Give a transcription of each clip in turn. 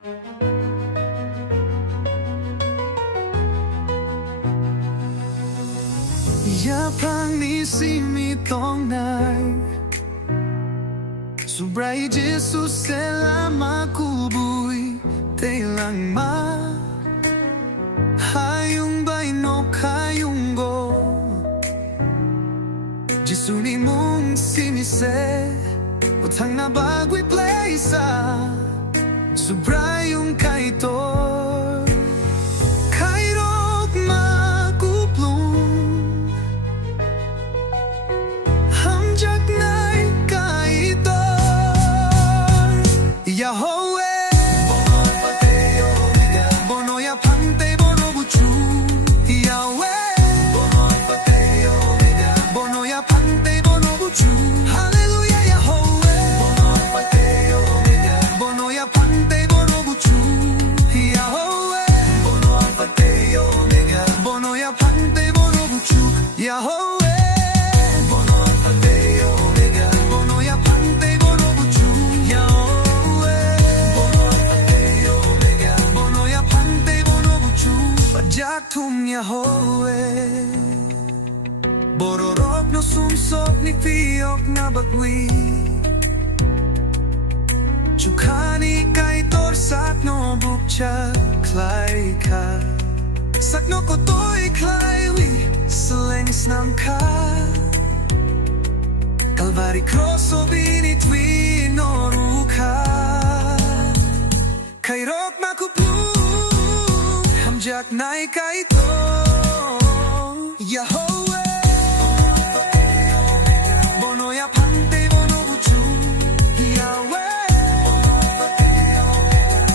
Yapang ni si mi tong nai Subray Jesus selama kubui Tay lang ma Hayung bay no kayung go Jisu ni mong si mi se Utang na bagui place Subray yung kaitor Yahweh, Bono ya pante bono buchu. Yahweh, Bono ya pante bono buchu. Hallelujah, Yahweh, Bono ya pante bono buchu. Yahweh, Bono ya pante bono buchu. Yahweh. Tum Yahweh Bororok no sumsok ni piyok na bagwi Chukani kay torsak no bukcha klay ka Sak no kotoy klay wi Selengs nam ka Kalvari cross o binitwi no ruka Kay rok makuplu Jak nai kaito Yahweh Bono ya pante bono buchu Yahweh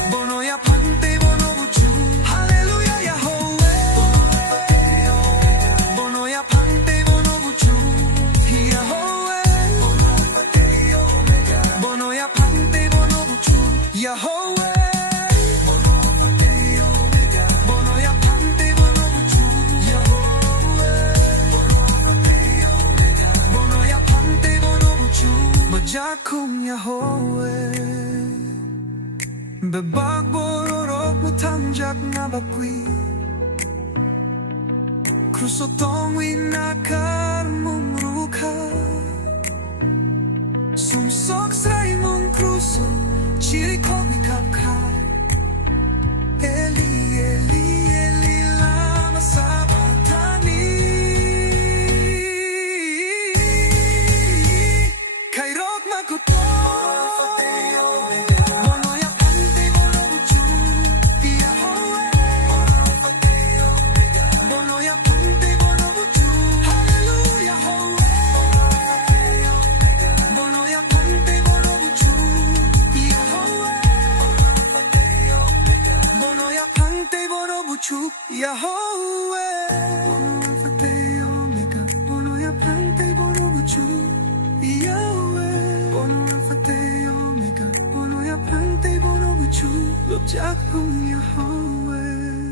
Bono ya pante bono buchu Hallelujah Yahweh Bono ya pante bono buchu Yahweh Bono ya pante bono buchu Yahweh Jakung Yahweh Bebag bororok mutangjak na bakwi Krusotong winakar mong ruka Sumsok sa'y mong kruso Chiri kong ikapkar Eli, Eli, Eli lama sabatani Kairok makuto Bono ya pante bono buchu Yahweh Bono ya pante bono buchu Hallelujah Yahweh Bono ya pante bono buchu Yahweh Bono ya pante bono buchu Yahweh Bono ya pante bono buchu Yahweh Bono Alpha Te Omega Bono ya pante bono buchu Look Jakung Yahweh